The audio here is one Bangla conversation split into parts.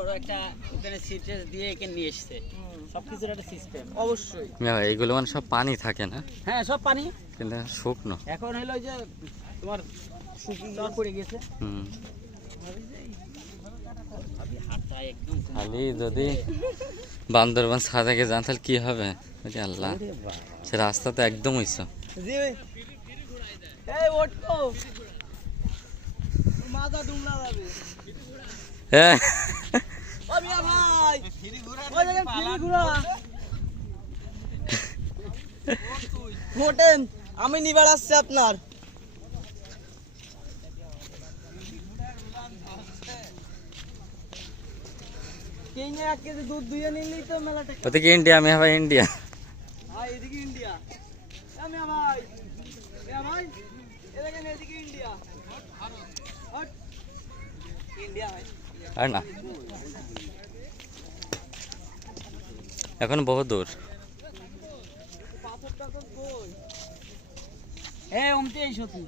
বড় একটা ওখানে সিটেজ দিয়ে একে নিয়ে এসছে, সবকিছুর একটা সিস্টেম অবশ্যই। এইগুলো মানে সব পানি থাকে না? হ্যাঁ সব পানি, কিন্তু শুকনো। এখন হলো যে তোমার শুকনো পড়ে গেছে। খালি যদি বান্দরবান সাজাকে যান তাহলে কি হবে? আল্লাহ, সে রাস্তা তো একদম হইছে। জি ভাই, এই ওঠো, মাথা দুমড়া যাবে। হ্যাঁ ও মিয়া ভাই, ওই দেখেন ফিরি ঘোড়া। ওঠেন, আমি নিবার আসছি আপনার। কেনে 1 কেজি দুধ দুইয়ে নিলেই তো মেলা টাকা। ওদিকে ইন্ডিয়া, আমি ভাই ইন্ডিয়া। ভাই এদিকে ইন্ডিয়া, আমি ভাই, ভাই এদিকে এদিকে ইন্ডিয়া, হট ইন্ডিয়া ভাই। আর না, এখন বহু দূর। পাথর টাথর কই? হ্যাঁ ওমতে এই সত্যি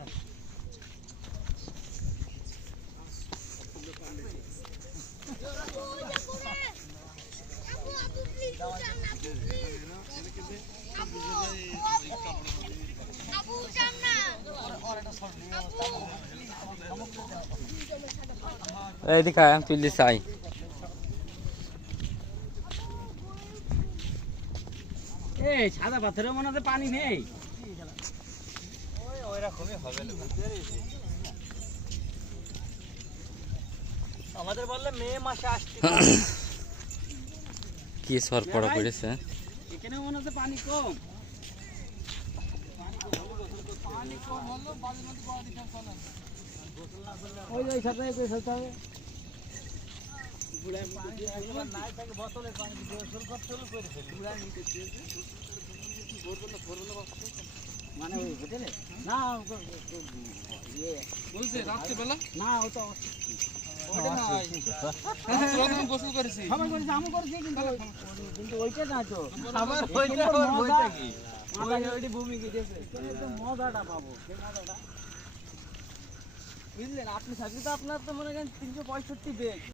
এদিকে আয়, তুই চাই। এই সাদা পাথরে মনে হচ্ছে পানি নেই। আমাদের বললে মে মাসে আসতে। কি সর পড়া পড়েছে। এখানে মনে হচ্ছে পানি কম। ওই ওই সাথে ওই সাথে মানে ওই হোটেলে না বলছে রাত্রিবেলা না ও তো গোসল করেছি। সবাই করেছে, আমি করেছি, কিন্তু ওইটা না তো আবার ওইটা ওইটা কি? ওইটা ভূমি গেছে, মজাটা পাবো সেই মজাটা। বুঝলেন, আপনি থাকলে তো আপনার তো মনে করেন 365 বেগ।